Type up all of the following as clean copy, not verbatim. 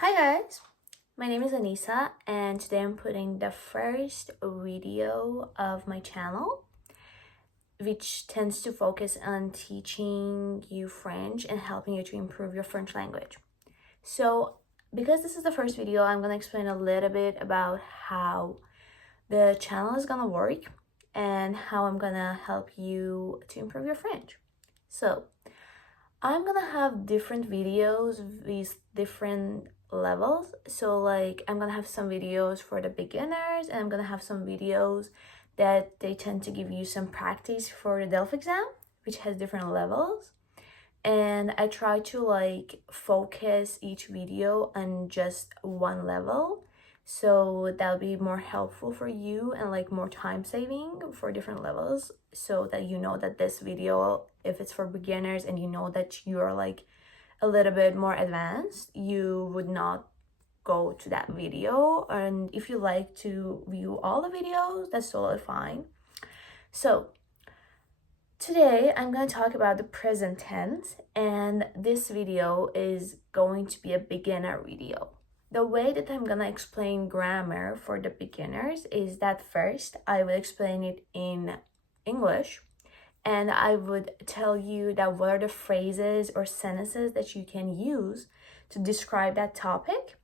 Hi guys, my name is Anissa and today I'm putting the first video of my channel, which tends to focus on teaching you French and helping you to improve your French language. So because this is the first video, I'm going to explain a little bit about how the channel is going to work and how I'm going to help you to improve your French. So I'm going to have different videos with different levels. So like I'm gonna have some videos for the beginners and I'm gonna have some videos that they tend to give you some practice for the DELF exam, which has different levels. And I try to like focus each video on just one level, so that'll be more helpful for you and like more time saving for different levels, so that you know that this video, if it's for beginners and you know that you're like a little bit more advanced, you would not go to that video. And if you like to view all the videos, that's totally fine. So today I'm going to talk about the present tense, and this video is going to be a beginner video. The way that I'm going to explain grammar for the beginners is that first I will explain it in English, and I would tell you that what are the phrases or sentences that you can use to describe that topic.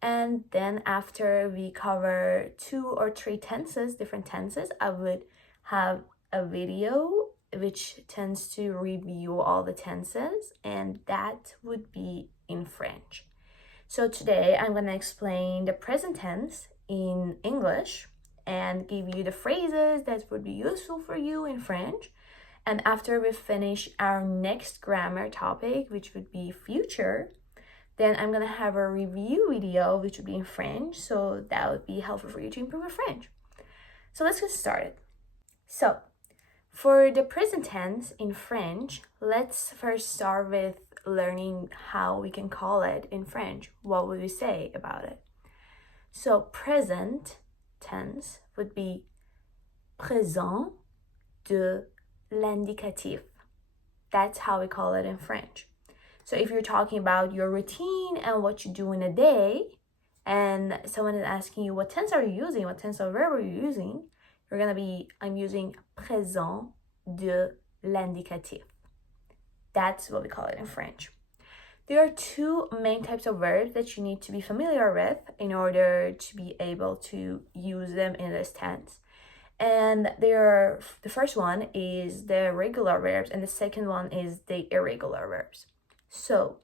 And then after we cover 2 or 3 tenses, different tenses, I would have a video which tends to review all the tenses, and that would be in French. So today I'm going to explain the present tense in English and give you the phrases that would be useful for you in French. And after we finish our next grammar topic, which would be future, then I'm going to have a review video, which would be in French. So that would be helpful for you to improve your French. So let's get started. So for the present tense in French, let's first start with learning how we can call it in French. What would we say about it? So present tense would be présent de l'indicatif. That's how we call it in French. So if you're talking about your routine and what you do in a day, and someone is asking you, what tense are you using? What tense or verb are you using? You're gonna be, I'm using présent de l'indicatif. That's what we call it in French. There are 2 main types of verbs that you need to be familiar with in order to be able to use them in this tense. And the first one is the regular verbs and the second one is the irregular verbs. So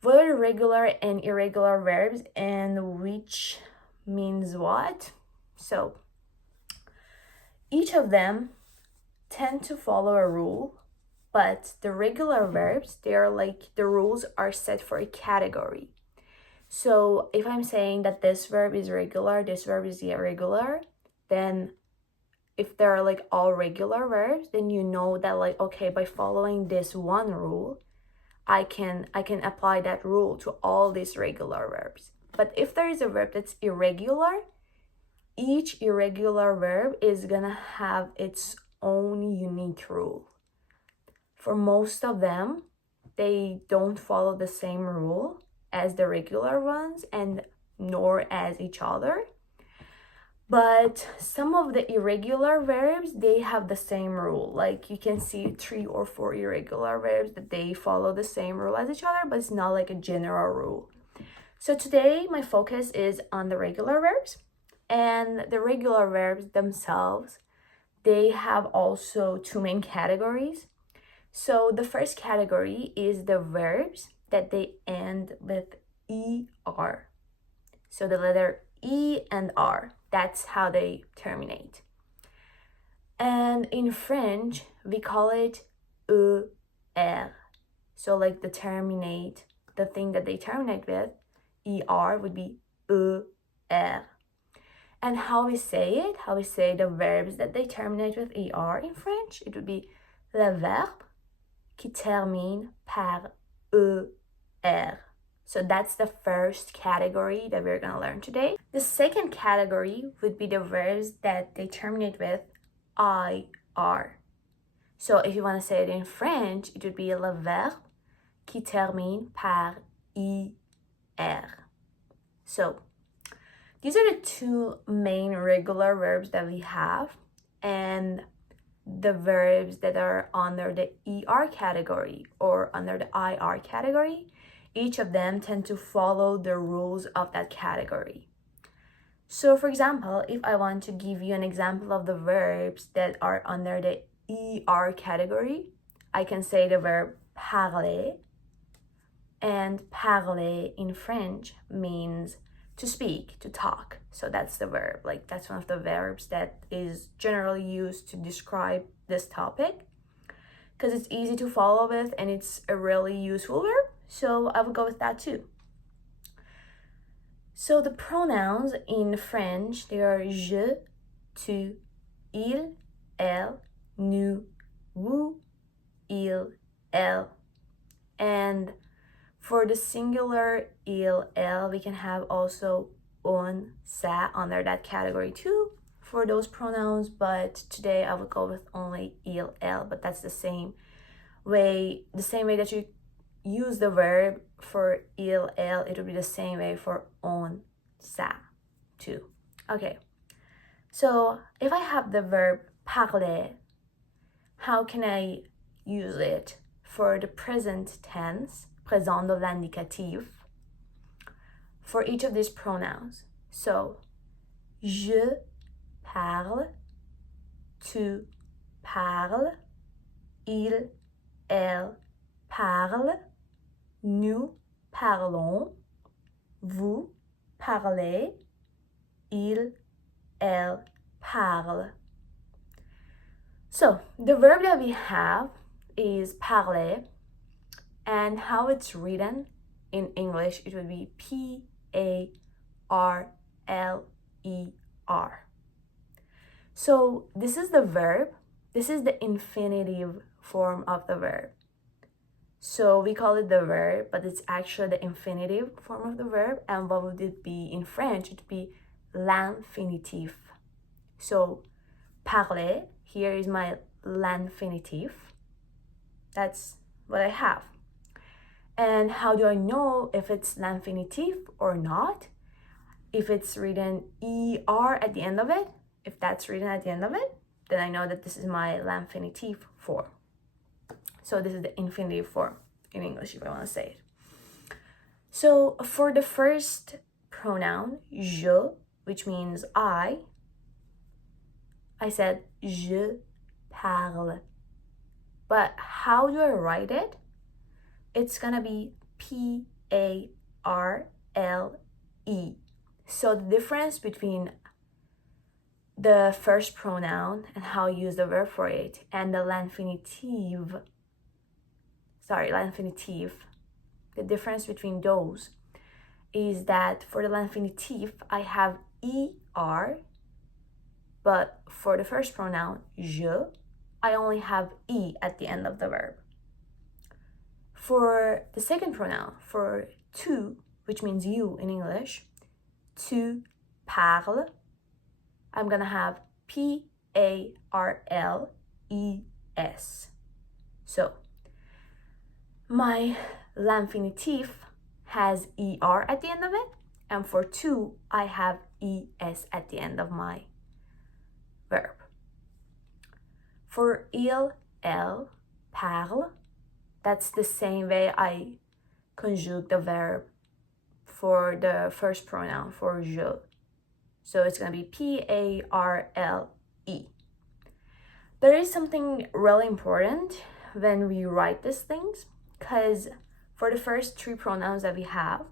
what are the regular and irregular verbs and which means what? So each of them tend to follow a rule, but the regular verbs, they are like the rules are set for a category. So if I'm saying that this verb is regular, this verb is irregular, then if they're like all regular verbs, then you know that like, okay, by following this one rule, I can apply that rule to all these regular verbs. But if there is a verb that's irregular, each irregular verb is gonna have its own unique rule. For most of them, they don't follow the same rule as the regular ones and nor as each other. But some of the irregular verbs, they have the same rule. Like you can see 3 or 4 irregular verbs that they follow the same rule as each other, but it's not like a general rule. So today my focus is on the regular verbs, and the regular verbs themselves, they have also 2 main categories. So the first category is the verbs that they end with ER. So the letter E and R. That's how they terminate. And in French, we call it ER. So like the thing that they terminate with, ER would be ER. And how we say the verbs that they terminate with ER in French, it would be le verbe qui termine par ER. So that's the first category that we're going to learn today. The second category would be the verbs that they terminate with IR. So if you want to say it in French, it would be le verbe qui termine par IR. So these are the two main regular verbs that we have, and the verbs that are under the ER category or under the IR category, each of them tend to follow the rules of that category. So for example, if I want to give you an example of the verbs that are under the ER category, I can say the verb parler, and parler in French means to speak, to talk. So that's the verb, like that's one of the verbs that is generally used to describe this topic because it's easy to follow with and it's a really useful verb. So I would go with that too. So the pronouns in French, they are je, tu, il, elle, nous, vous, il, elle. And for the singular il, elle, we can have also on, ça under that category too for those pronouns, but today I would go with only il, elle, but that's the same way that you use the verb for il, elle, it would be the same way for on, ça too. Okay, so if I have the verb parler, how can I use it for the present tense, présent de l'indicatif, for each of these pronouns? So, je parle, tu parles, il, elle parle, nous parlons, vous parlez, il, elle parle. So, the verb that we have is parler, and how it's written in English, it would be P-A-R-L-E-R. So this is the verb, this is the infinitive form of the verb. So we call it the verb, but it's actually the infinitive form of the verb. And what would it be in French? It would be l'infinitif. So parler, here is my l'infinitif. That's what I have. And how do I know if it's l'infinitif or not? If it's written ER at the end of it, if that's written at the end of it, then I know that this is my l'infinitif form. So this is the infinitive form in English, if I want to say it. So for the first pronoun, je, which means I said je parle. But how do I write it? It's gonna be P-A-R-L-E. So the difference between the first pronoun and how you use the verb for it and the l'infinitive, the difference between those is that for the l'infinitive, I have ER, but for the first pronoun, je, I only have E at the end of the verb. For the second pronoun, for tu, which means you in English, tu parles, I'm gonna have P-A-R-L-E-S. So my l'infinitif has ER at the end of it, and for tu, I have ES at the end of my verb. For il, elle, parle, that's the same way I conjugate the verb for the first pronoun, for je. So it's going to be P-A-R-L-E. There is something really important when we write these things, because for the first three pronouns that we have,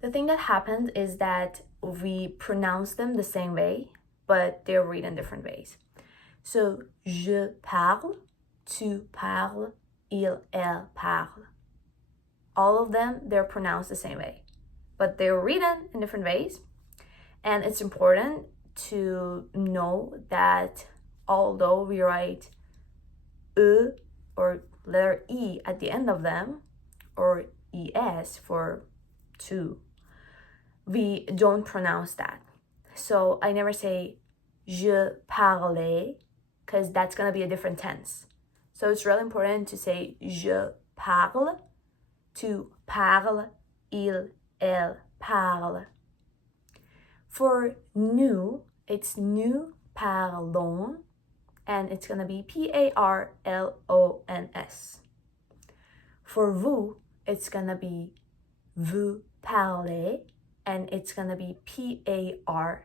the thing that happens is that we pronounce them the same way, but they're written different ways. So, je parle, tu parles, il, elle parle. All of them, they're pronounced the same way, but they're written in different ways. And it's important to know that although we write E or letter E at the end of them, or ES for tu, we don't pronounce that. So I never say je parlais, because that's going to be a different tense. So it's really important to say je parle, tu parles, il, elle parle. For nous, it's nous parlons, and it's gonna be P-A-R-L-O-N-S. For vous, it's gonna be vous parlez, and it's gonna be P-A-R-L-E-Z.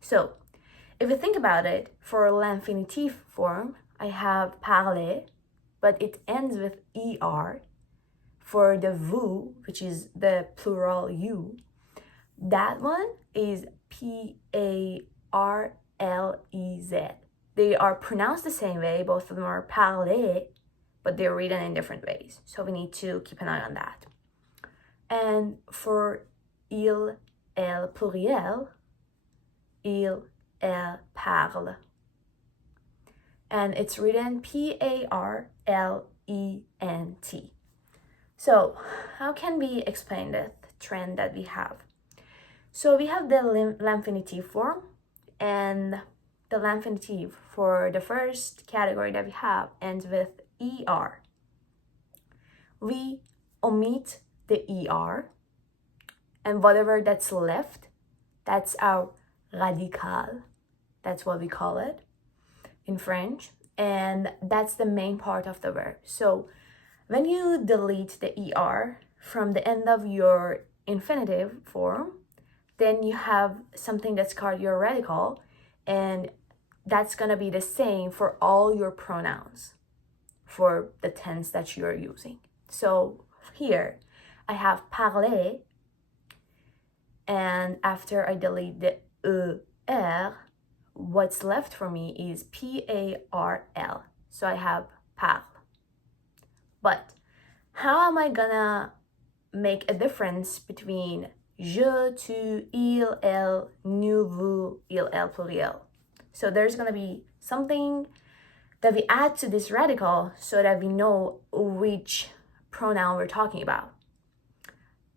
So, if you think about it, for l'infinitive form, I have parler, but it ends with er. For the vous, which is the plural you, that one is P-A-R-L-E-Z. They are pronounced the same way, both of them are parler, but they're written in different ways. So we need to keep an eye on that. And for il, elle pluriel, il, elle parle. And it's written P-A-R-L-E-N-T. So how can we explain the trend that we have? So we have the l'infinitive form, and the l'infinitive for the first category that we have ends with er. We omit the er, and whatever that's left, that's our radical. That's what we call it in French, and that's the main part of the verb. So when you delete the er from the end of your infinitive form, then you have something that's called your radical, and that's gonna be the same for all your pronouns for the tense that you're using. So here I have parler, and after I delete the er, what's left for me is P-A-R-L. So I have parle. But how am I gonna make a difference between je, tu, il, elle, nous, vous, il, elle, pluriel? So there's gonna be something that we add to this radical so that we know which pronoun we're talking about.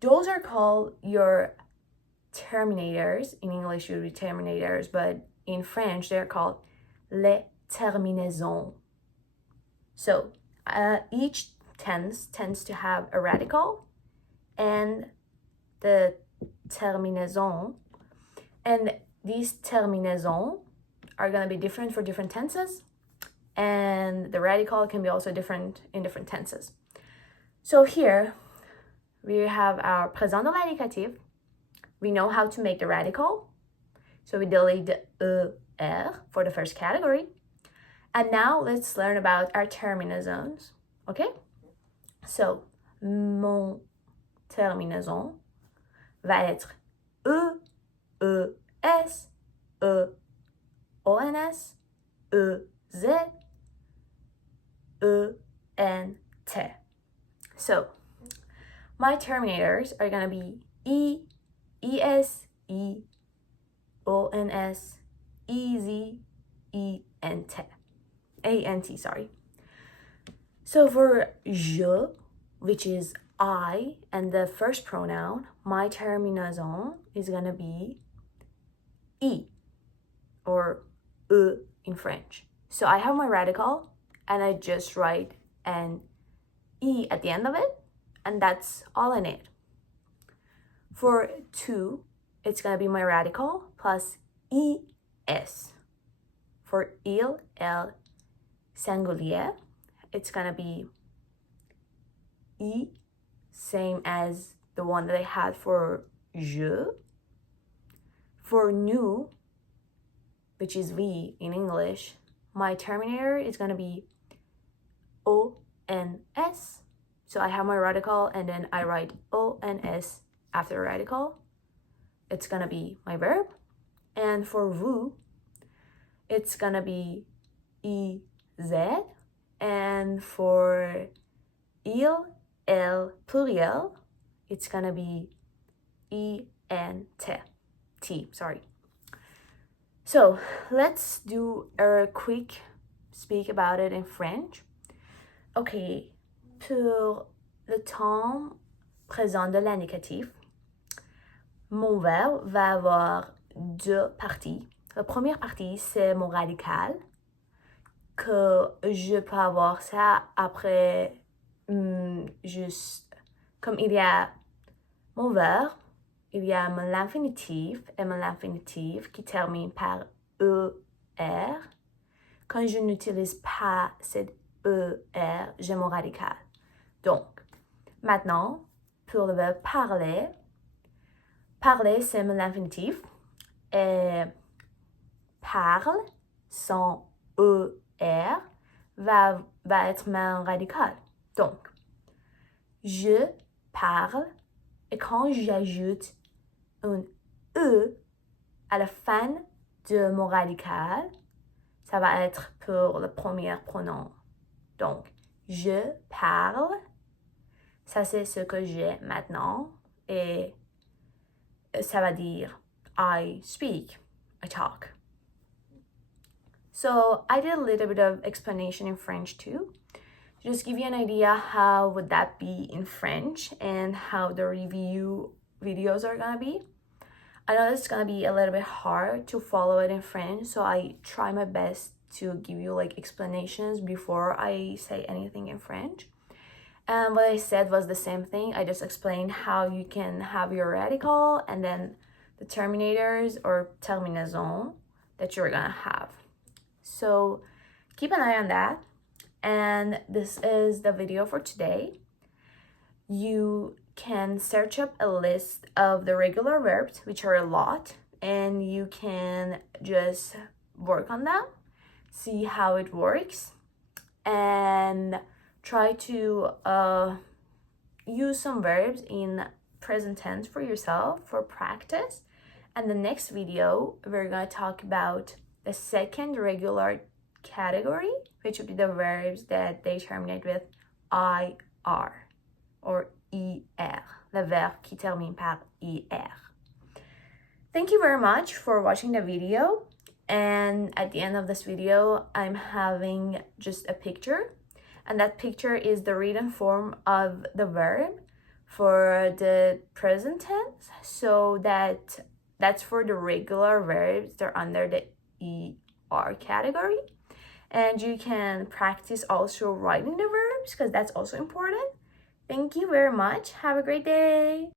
Those are called your terminators. In English, it would be terminators, but in French, they're called les terminaisons. So each tense tends to have a radical and the terminaison, and these terminaisons are going to be different for different tenses, and the radical can be also different in different tenses. So here we have our présent de l'indicatif. We know how to make the radical, so we delete the er for the first category. And now let's learn about our terminaisons, okay? So, mon terminaison va être es, ons, z, ent. So, my terminators are gonna be es, ons, ent. ant, sorry. So for je, which is I, and the first pronoun, my terminaison is gonna be I, or in French. So I have my radical, and I just write an I at the end of it, and that's all I need. For tu, it's gonna be my radical plus es. For il, elle, singulier, it's gonna be I, same as the one that I had for je. For nous, which is we in English, my terminator is gonna be ons. So I have my radical, and then I write ons after the radical. It's gonna be my verb. And for vous, it's gonna be iz, and for il, elle, pluriel, it's gonna be t, sorry. So let's do a quick speak about it in French. Okay, pour le temps présent de l'indicatif, mon verbe va avoir deux parties. La première partie, c'est mon radical, que je peux avoir ça après juste Comme il y a mon verbe, il y a mon infinitif et mon infinitif qui termine par ER. Quand je n'utilise pas cet ER, j'ai mon radical. Donc, maintenant, pour le verbe parler, parler c'est mon infinitif et parle sans ER va être mon radical. Donc, je parle et quand j'ajoute un E à la fin de mon radical, ça va être pour le premier pronom. Donc, je parle, ça c'est ce que j'ai maintenant et ça va dire I speak, I talk. So I did a little bit of explanation in French too. Just give you an idea how would that be in French and how the review videos are gonna be. I know it's gonna be a little bit hard to follow it in French, so I try my best to give you like explanations before I say anything in French. And what I said was the same thing. I just explained how you can have your radical and then the terminators or terminaison that you're gonna have. So keep an eye on that. And this is the video for today. You can search up a list of the regular verbs, which are a lot, and you can just work on them, see how it works, and try to use some verbs in present tense for yourself for practice. And the next video, we're going to talk about the second regular category, which would be the verbs that they terminate with IR or ER, le verbe qui termine par ER. Thank you very much for watching the video. And at the end of this video, I'm having just a picture. And that picture is the written form of the verb for the present tense. So that's for the regular verbs. They're under the ER category. And you can practice also writing the verbs because that's also important. Thank you very much. Have a great day.